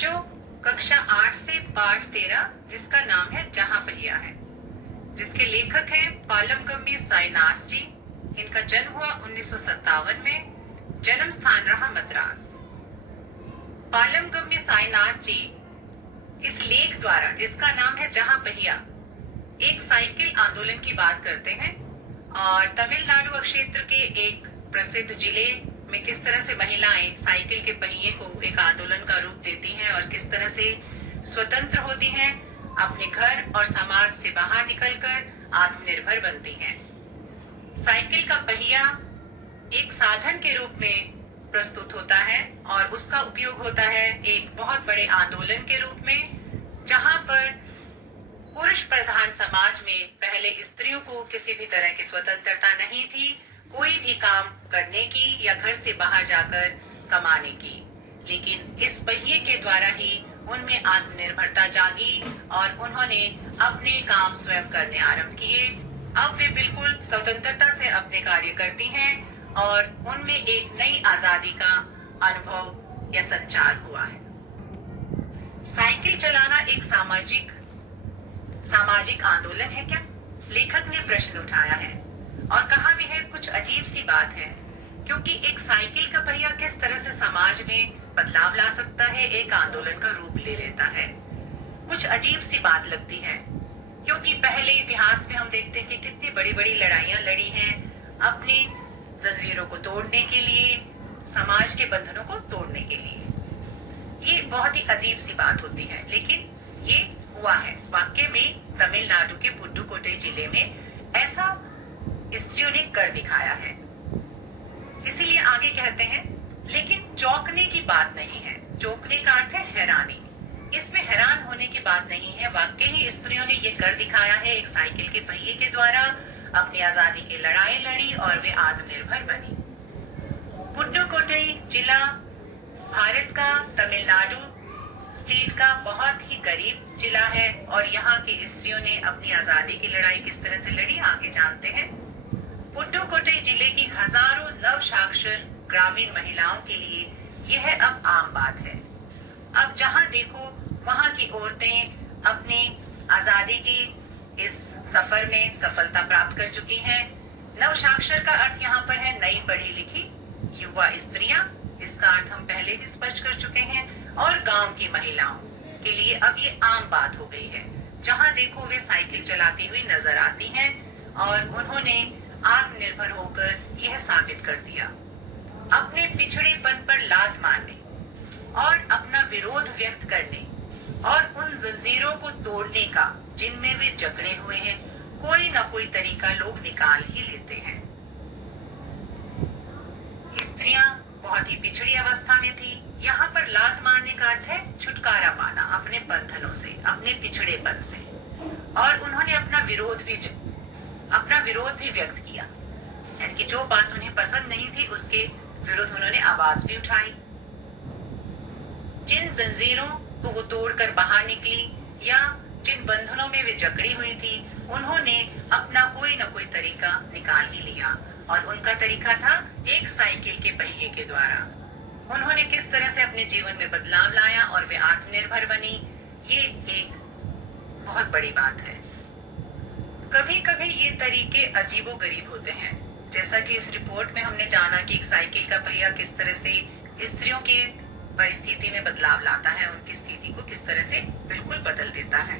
बच्चों, कक्षा 8 से पाठ 13 जिसका नाम है जहां पहिया है, जिसके लेखक हैं पालमगम्मी साईनाथ जी। इनका जन्म हुआ 1957 में, जन्म स्थान रहा मद्रास। पालमगम्मी साईनाथ जी इस लेख द्वारा, जिसका नाम है जहां पहिया, एक साइकिल आंदोलन की बात करते हैं और तमिलनाडु क्षेत्र के एक प्रसिद्ध जिले में किस तरह से महिलाएं साइकिल के पहिए को एक आंदोलन का रूप देती हैं और किस तरह से स्वतंत्र होती हैं, अपने घर और समाज से बाहर निकलकर आत्मनिर्भर बनती हैं। साइकिल का पहिया एक साधन के रूप में प्रस्तुत होता है और उसका उपयोग होता है एक बहुत बड़े आंदोलन के रूप में, जहां पर पुरुष प्रधान समाज में पहले स्त्रियों को किसी भी तरह की स्वतंत्रता नहीं थी, कोई भी काम करने की या घर से बाहर जाकर कमाने की। लेकिन इस पहिए के द्वारा ही उनमें आत्मनिर्भरता जागी और उन्होंने अपने काम स्वयं करने आरंभ किए। अब वे बिल्कुल स्वतंत्रता से अपने कार्य करती हैं और उनमें एक नई आजादी का अनुभव या संचार हुआ है। साइकिल चलाना एक सामाजिक आंदोलन है क्या? लेखक ने प्रश्न उठाया है और कहा भी है कुछ अजीब सी बात है, क्योंकि एक साइकिल का पहिया किस तरह से समाज में बदलाव ला सकता है, एक आंदोलन का रूप ले लेता है। कुछ अजीब सी बात लगती है, क्योंकि पहले इतिहास में हम देखते हैं कि कितनी बड़ी बड़ी लड़ाइयां लड़ी हैं अपनी जंजीरों को तोड़ने के लिए, समाज के बंधनों को तोड़ने के लिए। ये बहुत ही अजीब सी बात होती है, लेकिन ये हुआ है वाकई में। तमिलनाडु के पुडुकोट्टई जिले में ऐसा स्त्रियों ने कर दिखाया है। इसीलिए आगे कहते हैं, लेकिन चौंकने की बात नहीं है। चौंकने का अर्थ है हैरानी। इसमें हैरान होने की बात नहीं है, वाकई ही स्त्रियों ने ये कर दिखाया है। एक साइकिल के पहिए के द्वारा अपनी आजादी की लड़ाई लड़ी और वे आत्मनिर्भर बनी। पुडुकोट्टई जिला भारत का, तमिलनाडु स्टेट का बहुत ही गरीब जिला है और यहाँ की स्त्रियों ने अपनी आजादी की लड़ाई किस तरह से लड़ी आगे जानते हैं। पुडुकोट्टई जिले की हजारों नवसाक्षर ग्रामीण महिलाओं के लिए यह अब आम बात है। अब जहाँ देखो वहाँ की औरतें अपनी आजादी की इस सफर में सफलता प्राप्त कर चुकी हैं। नवसाक्षर का अर्थ यहाँ पर है नई पढ़ी लिखी युवा स्त्रियां, इसका अर्थ हम पहले भी स्पष्ट कर चुके हैं। और गांव की महिलाओं के लिए अब ये आम बात हो गई है, जहां देखो वे साइकिल चलाती हुई नजर आती हैं और उन्होंने आत्मनिर्भर होकर यह साबित कर दिया। अपने पिछड़ेपन पर लात मारने और अपना विरोध व्यक्त करने और उन जंजीरों को तोड़ने का जिनमें वे जकड़े हुए हैं, कोई ना कोई तरीका लोग निकाल ही लेते हैं। स्त्रियां बहुत ही पिछड़ी अवस्था में थी। यहाँ पर लात मारने का अर्थ है छुटकारा पाना अपने बंधनों से, अपने पिछड़ेपन से। और उन्होंने अपना विरोध भी व्यक्त किया, यानी कि जो बात उन्हें पसंद नहीं थी उसके विरुद्ध उन्होंने आवाज भी उठाई। जिन जंजीरों को वो तोड़कर बाहर निकली या जिन बंधनों में वे जकड़ी हुई थी, उन्होंने अपना कोई न कोई तरीका निकाल ही लिया और उनका तरीका था एक साइकिल के पहिए के द्वारा। उन्होंने किस तरह से अपने जीवन में बदलाव लाया और वे आत्मनिर्भर बनी, ये एक बहुत बड़ी बात है। कभी कभी ये तरीके अजीबोगरीब होते हैं, जैसा कि इस रिपोर्ट में हमने जाना कि एक साइकिल का पहिया किस तरह से स्त्रियों की परिस्थिति में बदलाव लाता है, उनकी स्थिति को किस तरह से बिल्कुल बदल देता है।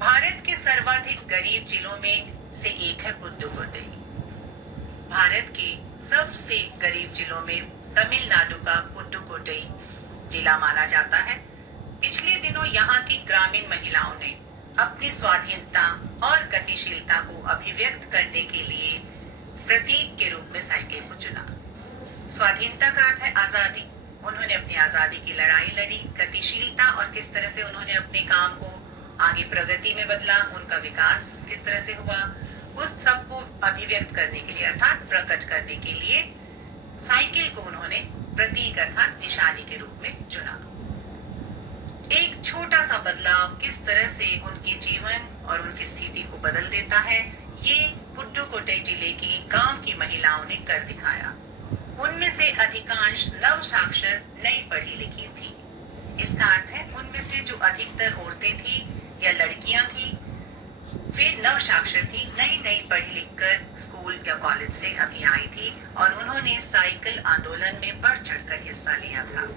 भारत के सर्वाधिक गरीब जिलों में से एक है पुडुकोट्टई। भारत के सबसे गरीब जिलों में तमिलनाडु का पुडुकोट्टई जिला माना जाता है। पिछले दिनों यहाँ की ग्रामीण महिलाओं ने अपनी स्वाधीनता और गतिशीलता को अभिव्यक्त करने के लिए प्रतीक के रूप में साइकिल को चुना। स्वाधीनता का अर्थ है आजादी। उन्होंने अपनी आजादी की लड़ाई लड़ी। गतिशीलता और किस तरह से उन्होंने अपने काम को आगे प्रगति में बदला, उनका विकास किस तरह से हुआ, उस सब को अभिव्यक्त करने के लिए अर्थात प्रकट करने के लिए साइकिल को उन्होंने प्रतीक अर्थात निशानी के रूप में चुना। एक छोटा सा बदलाव किस तरह से उनके जीवन और उनकी स्थिति को बदल देता है, ये पुडुकोट्टई जिले की गांव की महिलाओं ने कर दिखाया। उनमें से अधिकांश नवसाक्षर नई पढ़ी लिखी थी। इसका अर्थ है जो अधिकतर औरतें थी या लड़कियां थी, वे नवसाक्षर थी, नई नई पढ़ी लिखकर स्कूल या कॉलेज से अभी आई थी और उन्होंने साइकिल आंदोलन में बढ़ चढ़कर हिस्सा लिया था।